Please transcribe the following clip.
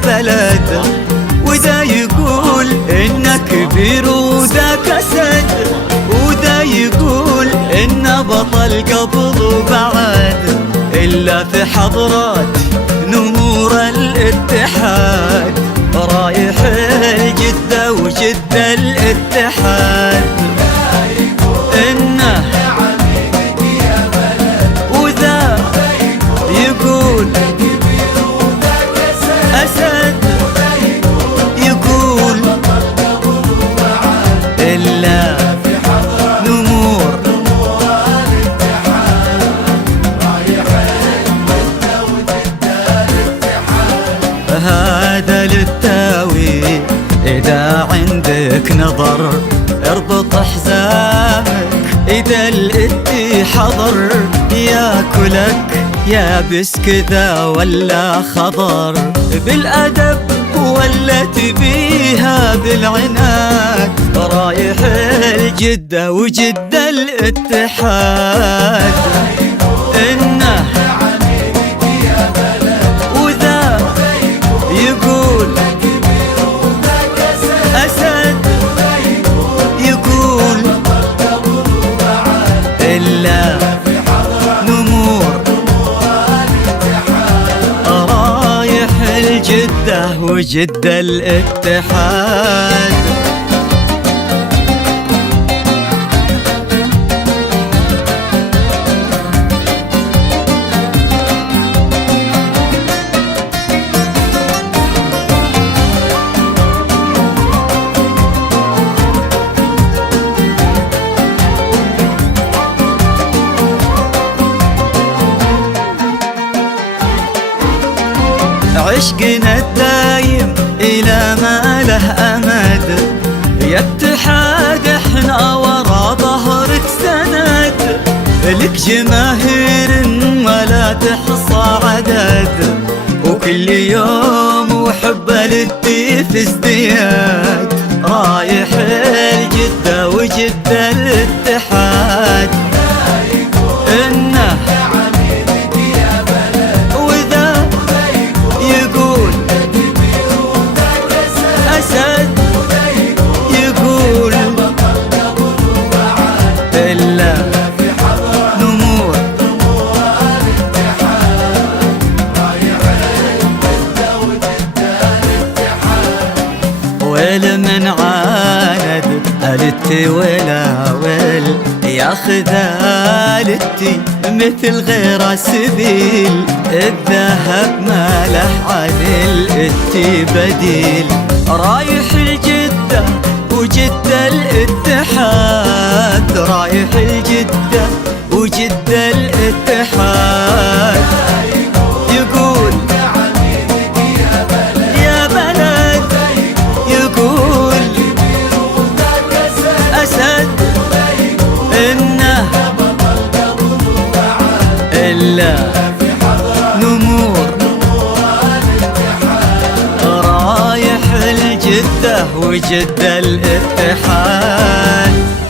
بلد، وذا يقول إنه كبير وذاك أسد، وذا يقول إنه بطل قبل وبعد، إلا في حضرات نمور الاتحاد رايح الجدة وجدة الاتحاد. إنه وذا يقول أسد، يقول إلا نمور هذا للتاوي. إذا عندك نظر اربط حزامك، إذا الإتي حضر ياكلك يابس كذا ولا خضر، بالأدب ولا تبيها بالعناد، رايح الجدة وجدة الاتحاد. إنه وذا يقول أسد، يقول إلا نمور رايح الجدة وجدة الاتحاد. عشقنا الدايم إلى ما له أمد، يا اتحاد احنا ورا ظهرك سند، لك جماهير ولا تحصى عدد، وكل يوم وحبه للتي في ازدياد، رايح الجدة وجدة الاتحاد. إنه أسد، يقول إلا نمور والمن عاند التي ولا ويل، ياخذ التي مثل غير سبيل، الذهب ما له عن التي بديل، رايح الجدة وجدة الاتحاد، رايح الجدة وجدة الاتحاد. يقول يا بلد، يقول أسد، إنه إلا نمور رايح الجدة وجدة الاتحاد.